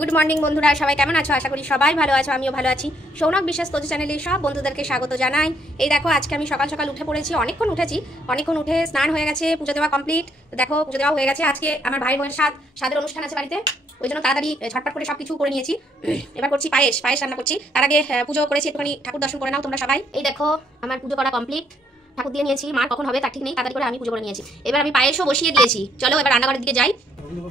Good morning বন্ধুরা, সবাই কেমন আছো? আশা করি সবাই ভালো আছো, আমিও ভালো আছি। সৌনক বিশ্বাস তোজো চ্যানেলে সব বন্ধুদেরকে স্বাগত জানাই। এই দেখো, আজকে আমি সকাল সকাল উঠে পড়েছি, অনেকক্ষণ উঠে স্নান হয়ে গেছে, পুজো দেওয়া কমপ্লিট। দেখো, পুজো দেওয়া হয়ে গেছে। আজকে আমার ভাই বোনের স্বাদের অনুষ্ঠান আছে বাড়িতে, ওই জন্য তাড়াতাড়ি ঝটপট করে সব কিছু করে নিয়েছি। এবার করছি পায়েস রান্না করছি। তার আগে পুজো করেছি, একটুখানি ঠাকুর দর্শন করে নাও তোমরা সবাই। এই দেখো, আমার পুজো করা কমপ্লিট, ঠাকুর দিয়ে নিয়েছি। মার কখন হবে তার ঠিক নেই, তাড়াতাড়ি করে আমি পুজো করে নিয়েছি। এবার আমি পায়েসও বসিয়ে দিয়েছি। চলো এবার রান্নাঘরের দিকে যাই।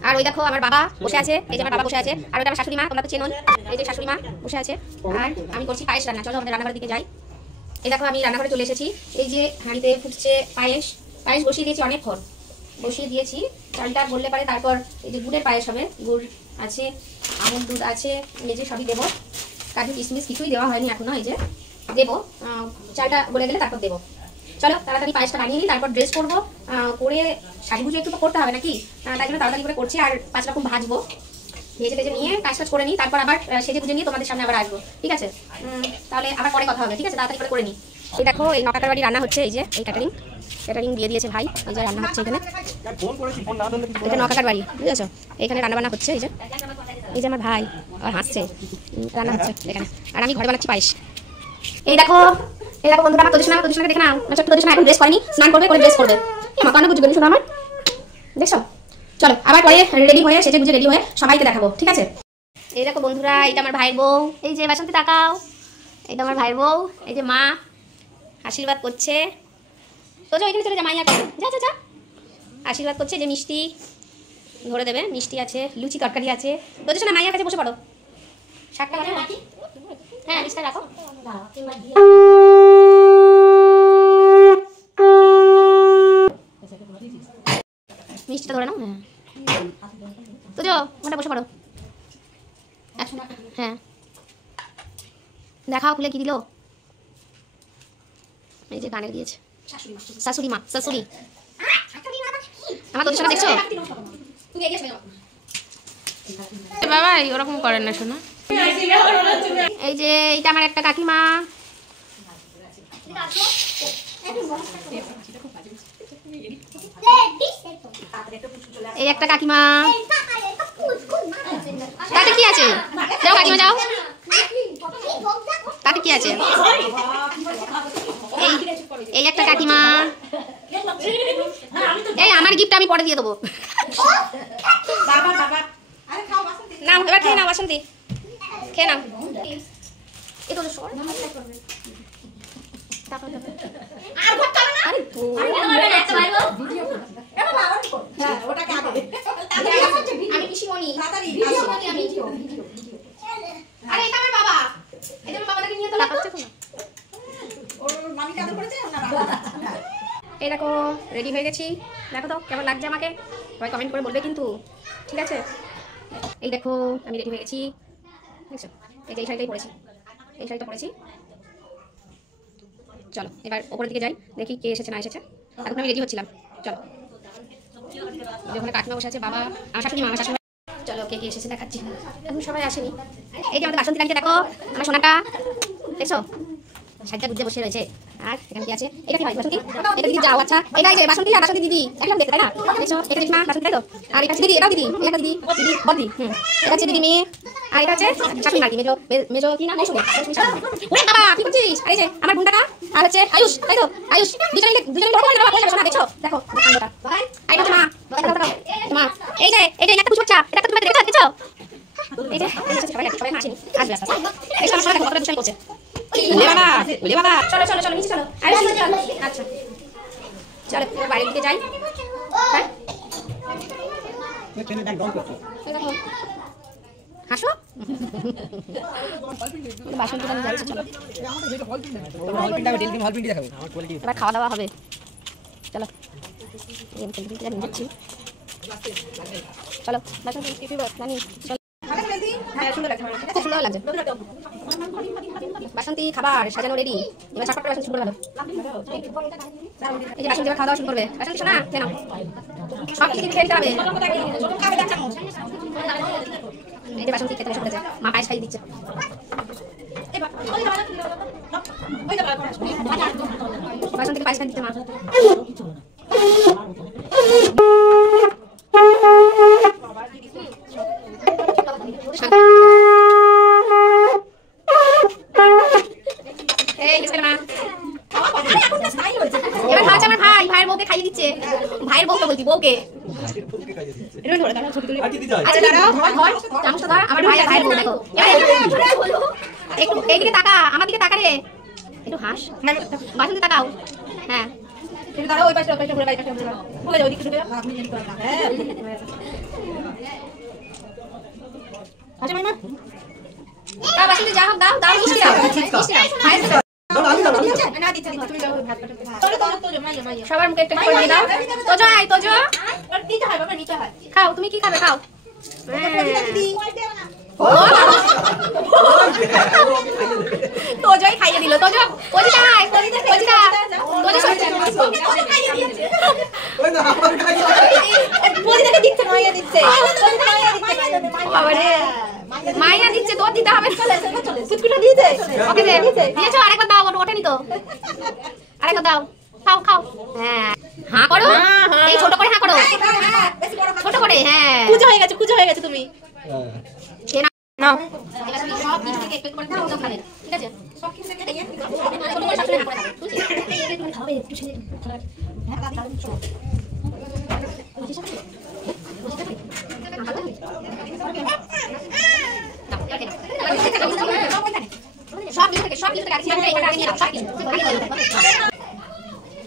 আর ওই দেখো, আমার বাবা বসে আছে, এই যে আমার বাবা বসে আছে। আর ওটা আমার শাশুড়ি মা, তোমরা তো চেনো, এই যে শাশুড়ি মা বসে আছে। আর আমি করছি পায়েস রান্না। চলো আমাদের রান্নাঘরের দিকে যাই। এই দেখো, আমি রান্নাঘরে চলে এসেছি। এই যে হাঁড়িতে ফুটছে পায়েস বসিয়ে দিয়েছি, অনেকক্ষণ বসিয়ে দিয়েছি। চালটা গললে পারে তারপর এই যে গুড়ের পায়েস হবে। গুড় আছে, আমুল দুধ আছে, এই যে সবই দেবো। কাজু কিশমিশ কিছুই দেওয়া হয়নি এখনো, এই যে দেবো। চালটা গলে গেলে তারপর দেবো। চলো তাড়াতাড়ি পায়েসটা বানিয়ে নিই, তারপর ড্রেস করবো। করে সাজুগুজু একটু তো করতে হবে নাকি, তাই জন্য তাড়াতাড়ি করে করছি। আর 5 রকম ভাজবো, ভেজে নিয়ে কাজ করে নিই, তারপর আবার সেজে গুজে নিয়ে তোমাদের সামনে আবার আসবো, ঠিক আছে? তাহলে আবার পরে কথা হবে, ঠিক আছে? তাড়াতাড়ি করে নিই। এই দেখো, এই নকাকার বাড়ি রান্না হচ্ছে। এই যে এই ক্যাটারিং দিয়ে দিয়েছে ভাই, এই যে রান্না হচ্ছে এখানে। এটা নকাকার বাড়ি, বুঝেছো? এখানে রান্না বান্না হচ্ছে। এই যে আমার ভাই আর হাসছে, রান্না হচ্ছে এখানে। আর আমি ঘরে বানাচ্ছি পায়েস। এই দেখো বন্ধুরা, আমার তোদের সঙ্গে দেখে নাও। তোদের সঙ্গে এখন ড্রেস করেনি, স্নান করবে, করে ড্রেস করবে। মা কানে বুঝবে শোনো আমার, দেখছো? চলো আবার পরে রেডি হয়ে সেজে গুজে রেডি হয়ে সবাইকে দেখাবো, ঠিক আছে? এই দেখো বন্ধুরা, এটা আমার ভাইয়ের বউ। এই যে বাসন্তী তাকাও, এটা আমার ভাইয়ের বউ। এই যে মা আশীর্বাদ করছে। তো এখানে চলে যা, মাইয়া যা আশীর্বাদ করছে। যে মিষ্টি ধরে দেবে, মিষ্টি আছে, লুচি তরকারি আছে। তোদের সঙ্গে মাইয়ার কাছে বসে পড়ো। শাকটা বানাও নাকি? হ্যাঁ, মিষ্টি রাখো। মিষ্টিটা ধরে নাও। তো ওটা বসে পড়ো। হ্যাঁ, দেখাও খুলে কি দিল। এই যে গানের দিয়েছে শাশুড়ি মা। আমার তোদের সাথে দেখছো বাবা, ওরকম করেন না শোনা। এই যে এটা আমার একটা কাকিমা। এই একটা কাকিমা। তাতে কি আছে? যাও কাকিমা যাও, তাতে কি আছে? এই একটা কাকিমা। এই আমার গিফট আমি পরে দিয়ে দেবো। নাও এবার খেয়ে নাও বাসন্তী, খেয়ে নাও। আমি পিসিমণি। আরে এটা আমার বাবা, এই যে আমার বাবাটাকে নিয়ে তো লাগাচ্ছে না। এই দেখো, রেডি হয়ে গেছি। দেখো তো কেমন লাগছে আমাকে, সবাই কমেন্ট করে বলবে কিন্তু, ঠিক আছে? এই দেখো, আমি রেডি হয়ে গেছি, দেখছো? এই যে এই শাড়িটা পরেছি। চলো এবার ওপরের দিকে যাই, দেখি কে এসেছে না এসেছে। এখন আমি রেডি হচ্ছিলাম। চলো, ওখানে কাকিমা বসে আছে, বাবা, আমার শাশুড়ি মা। চলো কে এসেছে দেখাচ্ছি। এখন সবাই আসেনি। এই যে আমাদের বাসন্তী রানীকে দেখো, আমার সোনাটা, দেখছো? সাজা গুজে বসে রয়েছে। আর এখানে কি আছে? এটা কি ভাই বাসন্তী? এটা দিদি যাও। আচ্ছা, এটা এই যে বাসন্তী আর বাসন্তী দিদি একদম দেখতে, তাই না? দেখছো? এটা দিদি মা, বাসন্তী, তাই তো? আর এটা দিদি, এটা দিদি, এটা দিদি বদি। এটা হচ্ছে দিদি মেয়ে। আর এটা হচ্ছে শাশুড়ি মাকি, মেজো কি না, মৌসুমী। ওরে বাবা, কি করছিস? এই যে আমার গুন্ডাটা, আর হচ্ছে আয়ুষ, তাই তো? আয়ুষ দুজনে ধরো করে বাবা, বসে দেখছো? দেখো আর এটা মা, মা। এই যে একটা পুচু বাচ্চা, এটা তুমি দেখছো? এই যে সবাই হাসিনি, আসবে আস্তে আস্তে। এই সমস্যা দেখো কতটা দুষ্টামি করছে। ওলে বাবা, চলো নিচে চলো। আচ্ছা চলো বাইরের দিকে যাই। হ্যাঁ, হাসো। এবার খাওয়া দাওয়া হবে, চলো। চলো খুব সুন্দর লাগছে। বাসন্তী খাবার সাজানো রেডি, এবার চটপট করে বাসন্তী শুরু করবে। এই যে বাসন্তী এবার খাওয়া দাওয়া শুরু করবে। বাসন্তী শোনা, কেন সব কিছু খেয়ে নিতে হবে। এই যে বাসন্তী খেতে বসে পড়েছে, মা পায়েস খাইয়ে দিচ্ছে। বাসন্তীকে পায়েস খাইয়ে দিচ্ছে মা। শান্তি এবার খাওয়াচ্ছে আমার ভাই, ভাইয়ের বউকে খাইয়ে দিচ্ছে। ভাইয়ের বউকে বলছি, বউকে। আচ্ছা দাঁড়াও, ধর, চামচটা ধর, আমার ভাই আর ভাইয়ের বউ দেখো। একটু এইদিকে তাকা, আমার দিকে তাকা রে, একটু হাস, বাসন্তী তাকাও। হ্যাঁ দাঁড়াও, ওই পাশে ঘুরে বাড়ি পাশে ঘুরে ওই দিকে ঢুকে যাও। আচ্ছা মাইমা বাসন্তী যা হোক দাও, দাও মিষ্টি দাও, মিষ্টি দাও, ভাইয়ের দাও। সবার মুখে একটা করে দিয়ে দাও। তোজো আয়, তোজো খাও, তুমি কি খাবে খাও। তোজোই খাইয়ে দিল। তোজো ওজিটা আয়, ওজিটা তোজো মাইয়া দিচ্ছে, তোর দিতে হবে। ওকে দে, দিয়েছো, আরেকবার দাও, ওঠেনি তো, আরেকবার দাও, খাও খাও। হ্যাঁ হ্যাঁ করো, এই ছোট করে হ্যাঁ করো, ছোট করে। হ্যাঁ পূজা হয়ে গেছে, পূজা হয়ে গেছে। তুমি খেয়ে নাও। এবার তুমি সব কিছু থেকে একটু করে দাও, ওটা খাবে, ঠিক আছে? সব কিছু থেকে খাইয়ে ছোট করে সব হ্যাঁ করে দাও, বুঝছিস? একটু খাবে, একটু ছেড়ে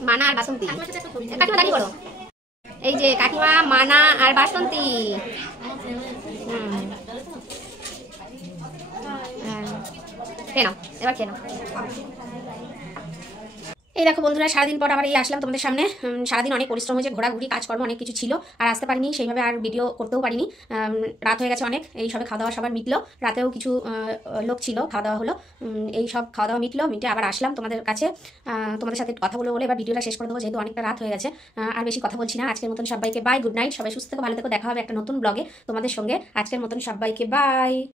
মানা আর বাসন্তী। কাকিমা দাঁড়িয়ে করো। এই যে কাকিমা, মানা আর বাসন্তী। খেয়ে নাও, এবার খেয়ে নাও। এই দেখো বন্ধুরা, সারাদিন পর আবার এই আসলাম তোমাদের সামনে। সারাদিন অনেক পরিশ্রম হয়েছে, ঘোরাঘুরি, কাজকর্ম অনেক কিছু ছিল, আর আসতে পারিনি সেইভাবে, আর ভিডিও করতেও পারিনি। রাত হয়ে গেছে অনেক, এই সবে খাওয়া দাওয়া সবার মিটলো। রাতেও কিছু লোক ছিল, খাওয়া দাওয়া হলো, এই সব খাওয়া দাওয়া মিটলো, মিটে আবার আসলাম তোমাদের কাছে। তোমাদের সাথে কথা বলে এবার ভিডিওটা শেষ করে দেবো, যেহেতু অনেকটা রাত হয়ে গেছে। আর বেশি কথা বলছি না। আজকের মতন সবাইকে বাই, গুড নাইট। সবাই সুস্থ থেকো, ভালো থেকো, দেখা হবে একটা নতুন ব্লগে তোমাদের সঙ্গে। আজকের মতন সবাইকে বাই।